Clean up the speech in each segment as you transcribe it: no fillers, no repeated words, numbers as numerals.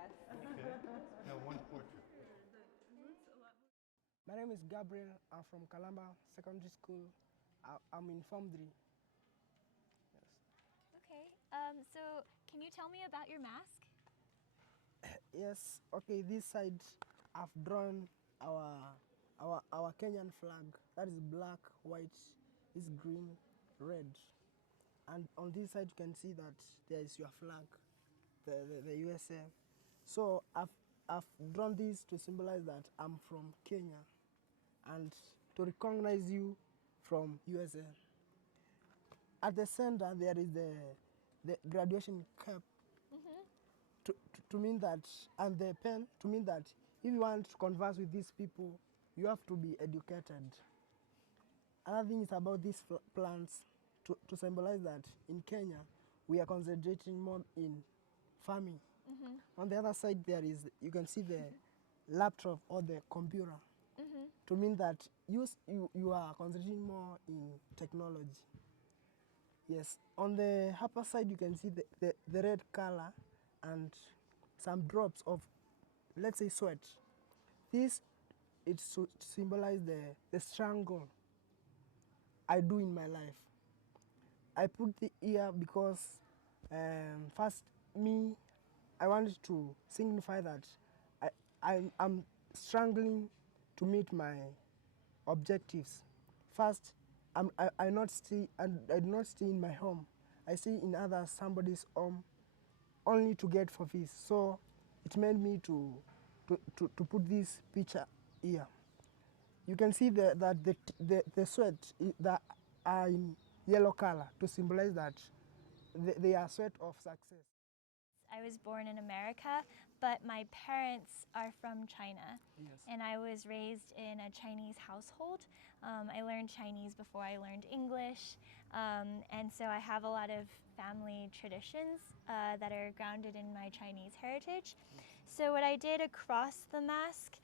Yes. Okay. Now one portrait. My name is Gabriel. I'm from Kalamba Secondary School. I'm in Form 3. Yes. Okay, so can you tell me about your mask? Yes. Okay. This side, I've drawn our Kenyan flag. That is black, white, is green, red, and on this side you can see that there is your flag, the USA. So I've drawn this to symbolize that I'm from Kenya, and to recognize you from USA. At the center there is the graduation cap, to mean that, and the pen to mean that if you want to converse with these people, you have to be educated. Another thing is about these plants to symbolize that in Kenya we are concentrating more in farming. On the other side there is, you can see the laptop or the computer, to mean that you are concentrating more in technology. Yes, on the upper side you can see the red color and some drops of, let's say, sweat. This, it's to symbolize the struggle I do in my life. I put the here because first, me, I wanted to signify that I'm struggling to meet my objectives. First, I not stay, and I do not stay in my home. I stay in somebody's home only to get for this. So it made me to put this picture here. You can see that the sweat that are in yellow color to symbolize that they are sweat of success. I was born in America, but my parents are from China. Yes. And I was raised in a Chinese household. I learned Chinese before I learned English. And so I have a lot of family traditions that are grounded in my Chinese heritage. So what I did across the mask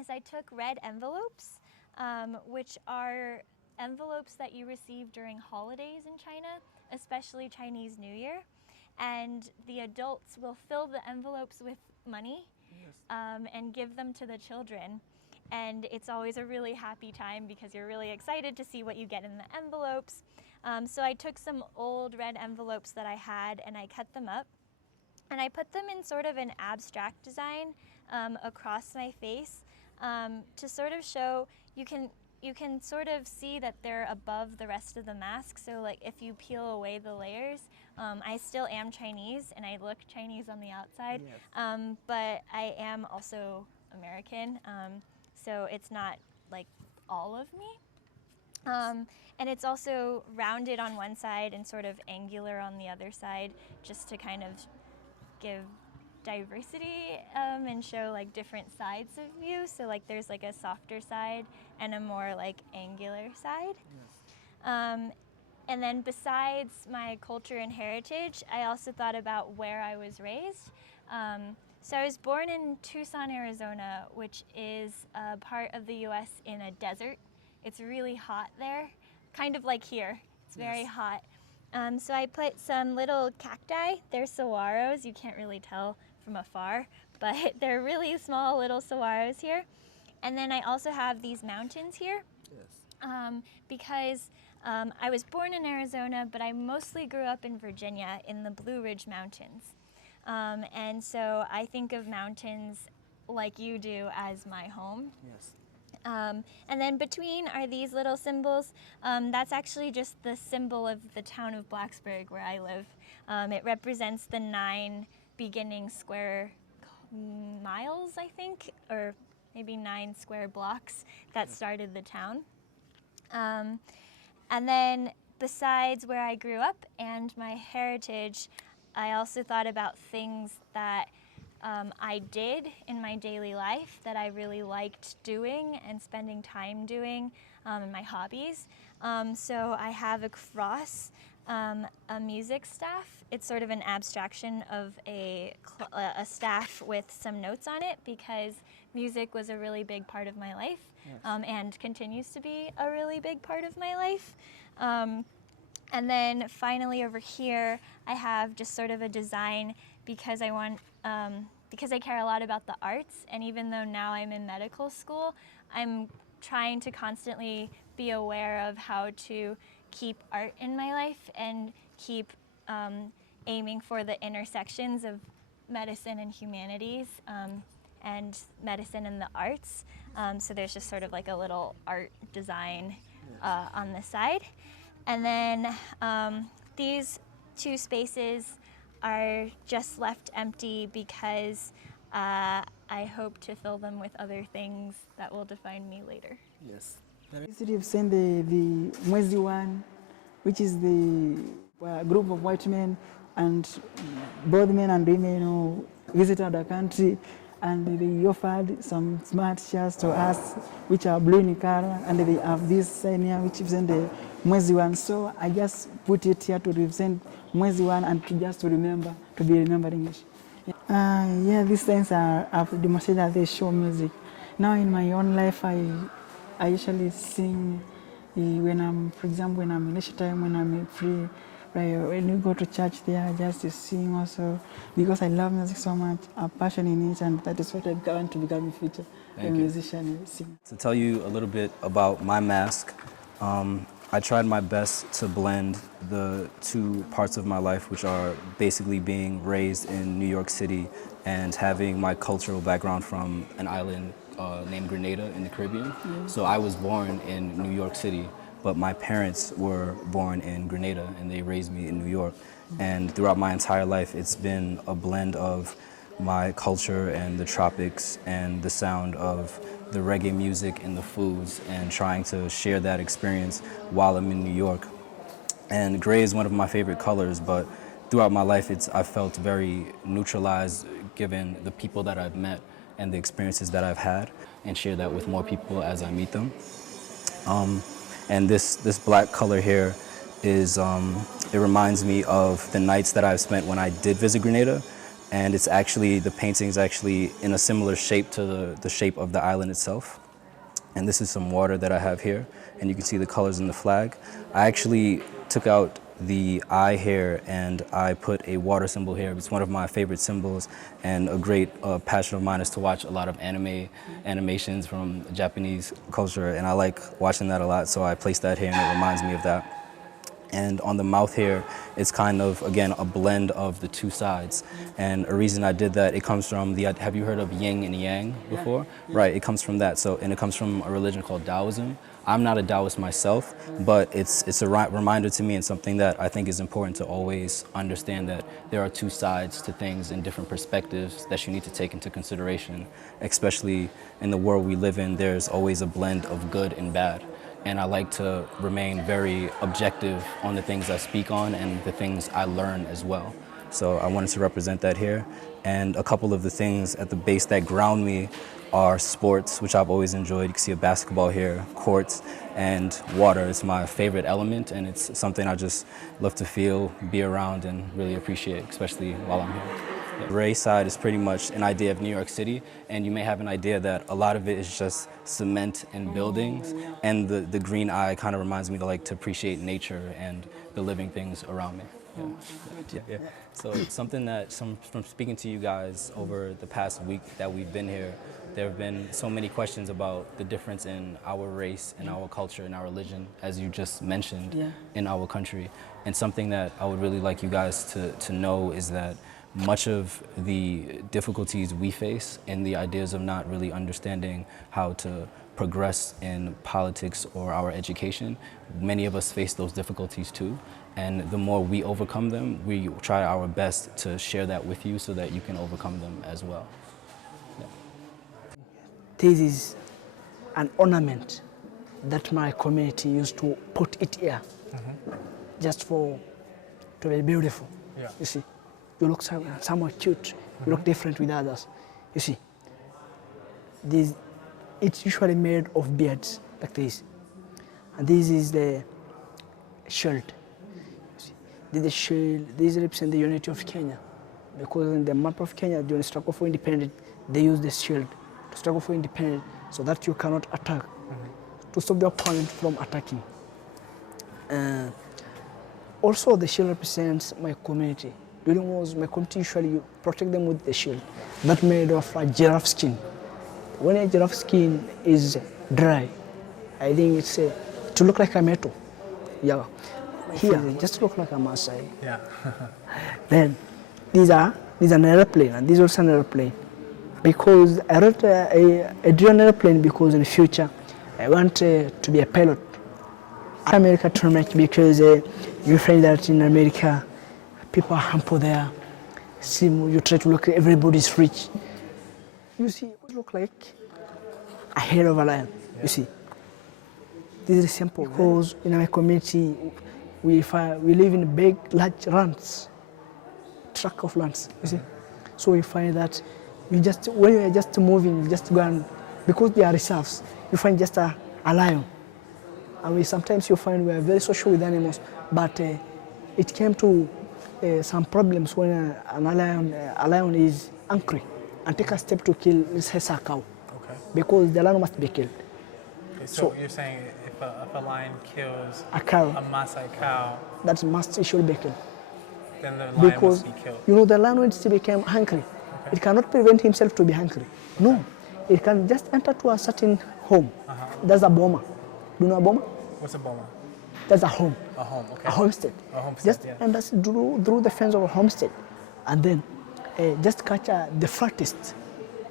is I took red envelopes, which are envelopes that you receive during holidays in China, especially Chinese New Year. And the adults will fill the envelopes with money. Yes. And give them to the children. And it's always a really happy time because you're really excited to see what you get in the envelopes. So I took some old red envelopes that I had and I cut them up. And I put them in sort of an abstract design across my face to sort of show you can sort of see that they're above the rest of the mask. So like if you peel away the layers, I still am Chinese and I look Chinese on the outside, Yes. but I am also American. So it's not like all of me. And it's also rounded on one side and sort of angular on the other side, just to kind of give diversity and show like different sides of you. So like there's like a softer side and a more like angular side. Yes. And then besides my culture and heritage, I also thought about where I was raised. So I was born in Tucson, Arizona, which is a part of the US in a desert. It's really hot there, kind of like here. It's very Yes. hot. So I put some little cacti. They're saguaros. You can't really tell from afar, but they're really small little saguaros here. And then I also have these mountains here. Yes. Because I was born in Arizona, but I mostly grew up in Virginia in the Blue Ridge Mountains. And so I think of mountains like you do as my home. Yes. And then between are these little symbols. That's actually just the symbol of the town of Blacksburg where I live. It represents the 9 beginning square miles, I think, or maybe 9 square blocks that started the town. And then besides where I grew up and my heritage, I also thought about things that I did in my daily life that I really liked doing and spending time doing, and my hobbies. So I have a cross, a music staff. It's sort of an abstraction of a staff with some notes on it because music was a really big part of my life. Yes. And continues to be a really big part of my life. And then finally over here, I have just sort of a design because I want, because I care a lot about the arts, and even though now I'm in medical school, I'm trying to constantly be aware of how to keep art in my life and keep aiming for the intersections of medicine and humanities, and medicine and the arts. So there's just sort of like a little art design on the side. And then these two spaces are just left empty because I hope to fill them with other things that will define me later. Yes. City have sent the Mwezi One, which is the group of white men, and both men and women who visited the country, and they offered some smart shirts to us, which are blue in color, and they have this sign here, which is in the Mwezi One. So I just put it here to represent Mwezi One and to just to remember, to be remembering it. Yeah, these things are demonstrated that they show music. Now in my own life, I usually sing when I'm, for example, when I'm in leisure time, when I'm free. Right, when you go to church there, just to sing also, because I love music so much, I have passion in it, and that is what I want to become in the future, a musician and singer. To tell you a little bit about my mask, I tried my best to blend the two parts of my life, which are basically being raised in New York City and having my cultural background from an island named Grenada in the Caribbean. So I was born in New York City, but my parents were born in Grenada and they raised me in New York. And throughout my entire life, it's been a blend of my culture and the tropics and the sound of the reggae music and the foods, and trying to share that experience while I'm in New York. And gray is one of my favorite colors, but throughout my life, I felt very neutralized given the people that I've met and the experiences that I've had, and share that with more people as I meet them. And this black color here is, it reminds me of the nights that I've spent when I did visit Grenada. And it's actually, the painting is actually in a similar shape to the shape of the island itself. And this is some water that I have here, and you can see the colors in the flag. I actually took out the eye here and I put a water symbol here. It's one of my favorite symbols, and a great passion of mine is to watch a lot of animations from Japanese culture, and I like watching that a lot, so I placed that here and it reminds me of that. And on the mouth here, it's kind of, again, a blend of the two sides. And a reason I did that, it comes from have you heard of yin and yang before? Yeah. Right, it comes from that. So, and it comes from a religion called Taoism. I'm not a Taoist myself, but it's a reminder to me, and something that I think is important to always understand, that there are two sides to things and different perspectives that you need to take into consideration. Especially in the world we live in, there's always a blend of good and bad. And I like to remain very objective on the things I speak on and the things I learn as well. So I wanted to represent that here. And a couple of the things at the base that ground me are sports, which I've always enjoyed. You can see a basketball here, courts, and water is my favorite element, and it's something I just love to feel, be around, and really appreciate, especially while I'm here. The gray side is pretty much an idea of New York City, and you may have an idea that a lot of it is just cement and buildings, and the green eye kind of reminds me to appreciate nature and the living things around me. Yeah. So something that, from speaking to you guys over the past week that we've been here, there have been so many questions about the difference in our race and our culture and our religion, as you just mentioned, in our country. And something that I would really like you guys to know is that much of the difficulties we face and the ideas of not really understanding how to progress in politics or our education, many of us face those difficulties too. And the more we overcome them, we try our best to share that with you so that you can overcome them as well. Yeah. This is an ornament that my community used to put it here, just to be beautiful. Yeah. You see, you look somewhat cute, you look different with others. You see, it's usually made of beads like this. And this is the shield. This is the shield. This represents the unity of Kenya. Because in the map of Kenya, during the struggle for independence, they use the shield to struggle for independence so that you cannot attack, to stop the opponent from attacking. Also, the shield represents my community. During wars, my community usually protect them with the shield that made of a giraffe skin. When a giraffe skin is dry, I think it's to look like a metal. Yeah. Here, just look like a Maasai. Yeah. Then, these are an airplane, and this is also an airplane. Because I wrote I drew an airplane because in the future I want to be a pilot. America too much because you find that in America people are humble there. See, you try to look, everybody's rich. You see, it look like a head of a lion. You see, this is simple because in our community we live in big, large lands, tract of lands. You see, so we find that when you are just moving, you just go and because they are reserves, you find just a lion. And sometimes you find we are very social with animals, but it came to some problems when a lion is angry and take a step to kill, let's say, a cow. Okay. Because the lion must be killed. Okay, so you're saying if a lion kills A cow, a Maasai cow, that it should be killed. then the lion Because must be killed. you know the lion when it became hungry, it cannot prevent himself to be hungry. No, it can just enter to a certain home. That's a boma. Do you know a boma? What's a boma? That's a home. A home, okay. A homestead. A homestead, Just yeah. and that's through the fence of a homestead, and then just catch the fattest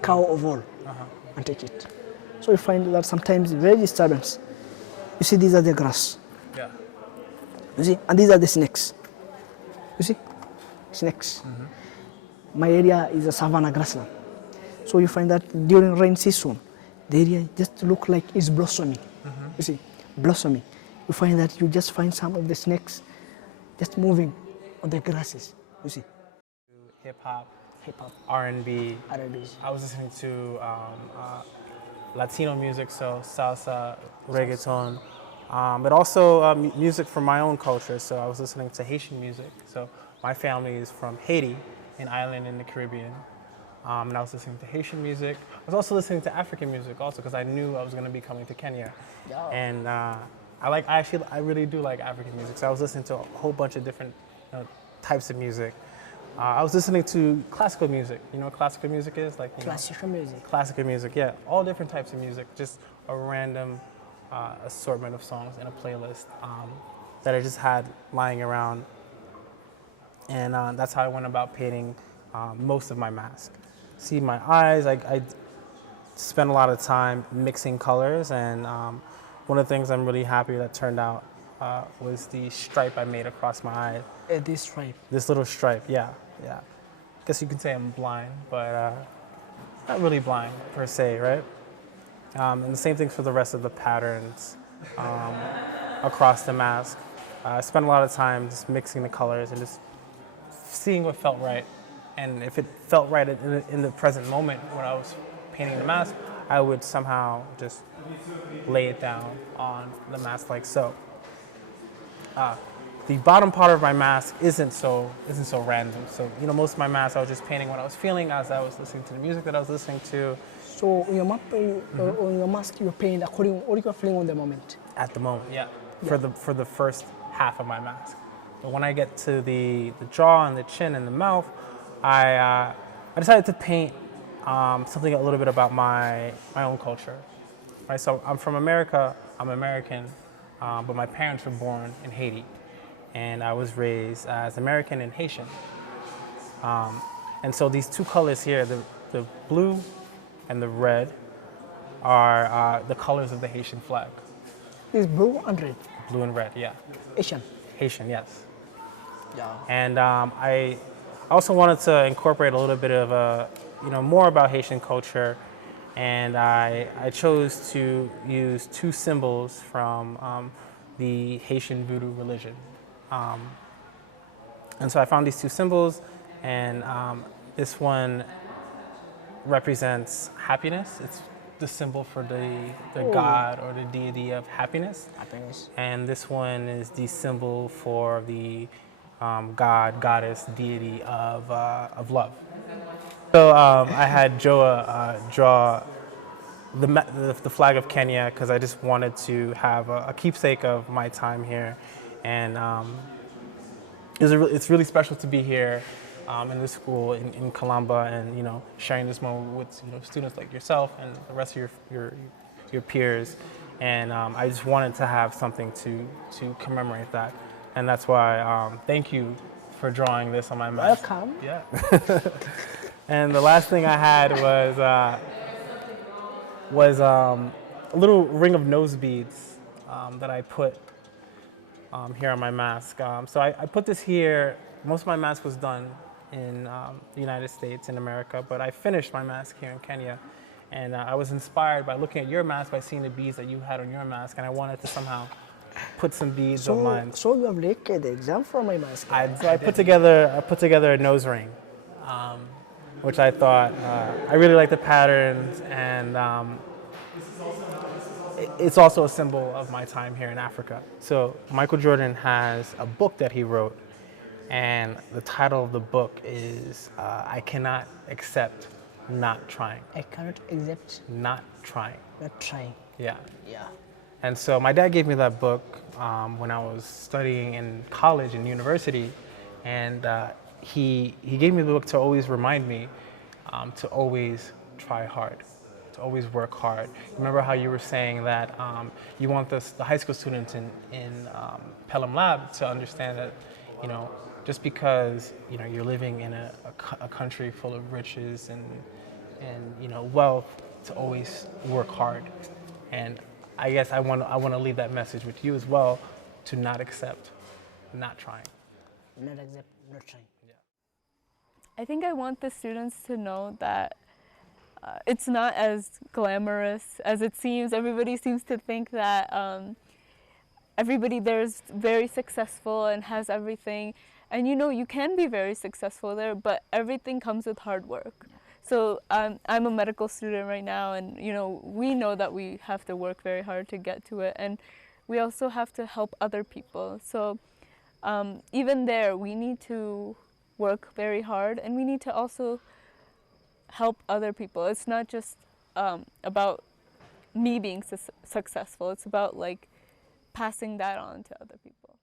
cow of all and take it. So you find that sometimes very disturbance. You see, these are the grass. Yeah. You see, and these are the snakes. You see, snakes. My area is a savanna grassland, so you find that during rain season, the area just look like it's blossoming. You see, blossoming. You find that you just find some of the snakes just moving on the grasses. You see, Hip hop, R&B. R&B. I was listening to Latino music, so salsa, reggaeton, but also music from my own culture. So I was listening to Haitian music. So my family is from Haiti, an island in the Caribbean. And I was listening to Haitian music. I was also listening to African music also because I knew I was going to be coming to Kenya. And I really do like African music. So I was listening to a whole bunch of different types of music. I was listening to classical music. You know what classical music is? Like Classical music. Classical music, yeah. All different types of music. Just a random assortment of songs in a playlist that I just had lying around. And that's how I went about painting most of my mask. See, my eyes, I spent a lot of time mixing colors, and one of the things I'm really happy that turned out was the stripe I made across my eye. This stripe. This little stripe, yeah. Guess you could say I'm blind, but not really blind per se, right? And the same thing for the rest of the patterns across the mask. I spent a lot of time just mixing the colors and just seeing what felt right. And if it felt right in the present moment when I was painting the mask, I would somehow just lay it down on the mask like so. The bottom part of my mask isn't so random. So most of my masks I was just painting what I was feeling as I was listening to the music that I was listening to. So on your mask you paint according to what you're feeling on the moment. At the moment, yeah. For the first half of my mask. But when I get to the jaw and the chin and the mouth, I decided to paint something a little bit about my own culture. Right, so I'm from America. I'm American, but my parents were born in Haiti, and I was raised as American and Haitian. And so these two colors here, the blue and the red, are the colors of the Haitian flag. It's blue and red. Blue and red, yeah. Asian. Haitian, yes. Yeah. And I also wanted to incorporate a little bit of more about Haitian culture, and I chose to use two symbols from the Haitian voodoo religion. And so I found these two symbols, and this one represents happiness. It's the symbol for the god or the deity of happiness. Happiness. And this one is the symbol for the god, goddess, deity of love. So I had Joa draw the flag of Kenya because I just wanted to have a keepsake of my time here, and it's really special to be here in this school in Calamba, and sharing this moment with students like yourself and the rest of your peers. And I just wanted to have something to commemorate that, and that's why thank you for drawing this on my mask. Welcome. Yeah. And the last thing I had was a little ring of nose beads that I put here on my mask. So I put this here. Most of my mask was done in the United States, in America, but I finished my mask here in Kenya. And I was inspired by looking at your mask, by seeing the beads that you had on your mask, and I wanted to somehow put some beads on mine. So you have taken the exam from my mask. So I put together a nose ring, which I thought I really like the patterns, and it's also a symbol of my time here in Africa. So Michael Jordan has a book that he wrote, and the title of the book is I Cannot Accept Not Trying. I cannot accept Not trying. not trying. Yeah. Yeah. And so my dad gave me that book when I was studying in college and university, and he gave me the book to always remind me to always try hard, to always work hard. Remember how you were saying that you want the high school students in Pelham Lab to understand that, just because you're living in a country full of riches and wealth, to always work hard. And I guess I want to leave that message with you as well, to not accept not trying. Not accept not trying. I think I want the students to know that it's not as glamorous as it seems. Everybody seems to think that everybody there is very successful and has everything. And you can be very successful there, but everything comes with hard work. So I'm a medical student right now, and we know that we have to work very hard to get to it, and we also have to help other people. So even there, we need to work very hard, and we need to also help other people. It's not just about me being successful. It's about passing that on to other people.